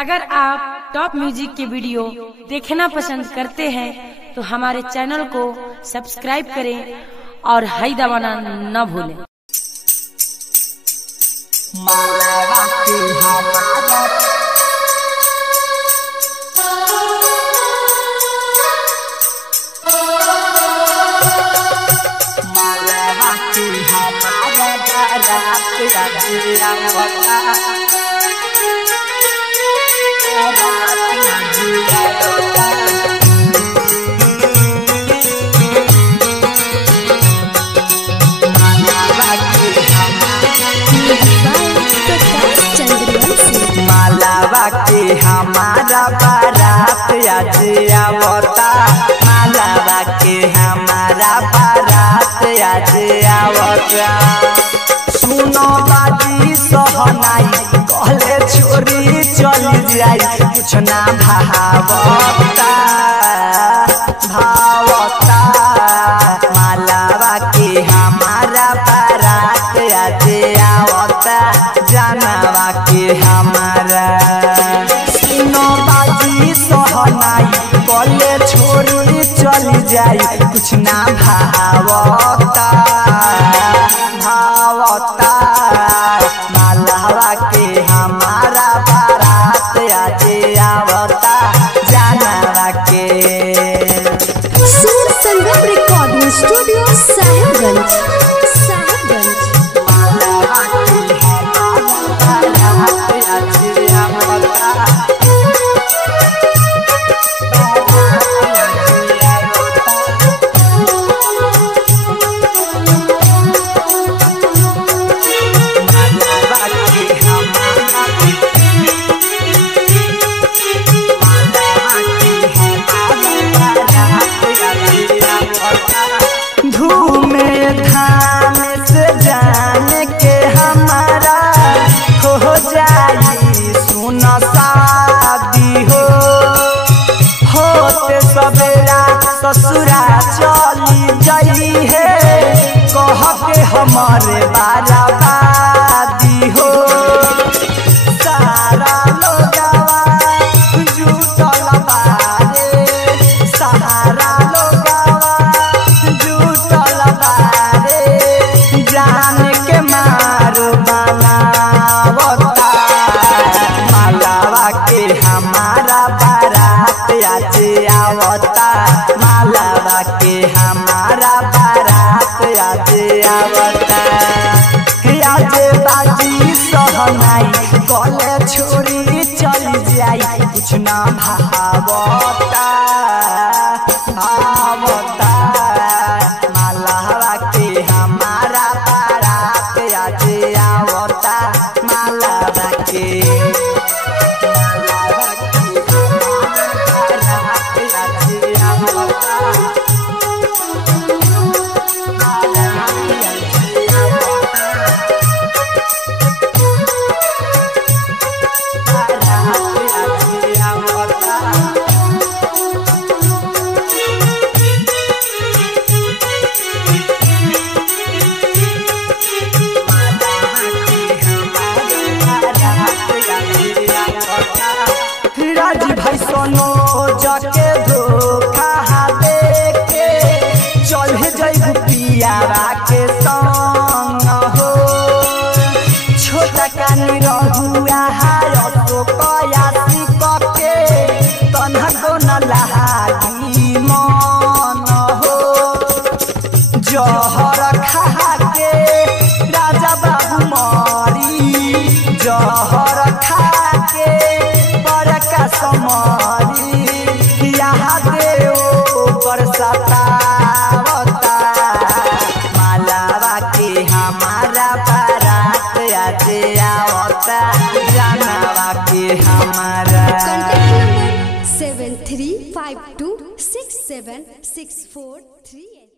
अगर आप top music के वीडियो देखना पसंद करते हैं तो हमारे चैनल को सब्सक्राइब करें और हाई दबाना न भूलें। मालावा के हमारा बारात आज आवता, मालावा के हमारा बारात आज आवता। सुनो बाजी सहनाई कहले छोरी चली जाई, कुछ ना भावता भावता। मालावा के हमारा बारात आज आवता, जानवा के हमारा। सुनो बाजी सहनाई कहले छोरी चली जाई, कुछ ना भावता भावता। मालावा के हमारा बारात आज आवता, जानवा के। सुर संगम रिकॉर्डिंग स्टूडियो साहेबगंज। मालावा के हमारा बारात आज आवता, घूमे धाम से जाने के हमारा हो जाई सुन शादी हो। होते सवेरा ससुरा चली जाई है, कह के हमारे बाराबादी हो। सारा लोगवा जुटल बारे, सारा लोगवा जुटल बारे, जान के मार बनावता। मालावा के हमारा बारात आज आवता, मालावा के हमारा बारात आज आवता। आज बाजी सहनाई कहले छोरी चली जाई, कुछ ना भावता भावता। मालावा के हमारा बारात आज आवता, मालावा के हमारा बारात आज आवता। राजी भाई सोनो जाके धोखा देके चल जाई पियावा के संग हो। छोटा कानी रहुआ हाय तो कयासी के तन्हा को न लागी मन हो। जहर खा के राजा बाबू मरी, जहर खा के बड़का समारी, यहाँ देव पर सतावता। मालावा के हमारा बारात आज आवता, जानवा के हमारा। Contact number 7352676438।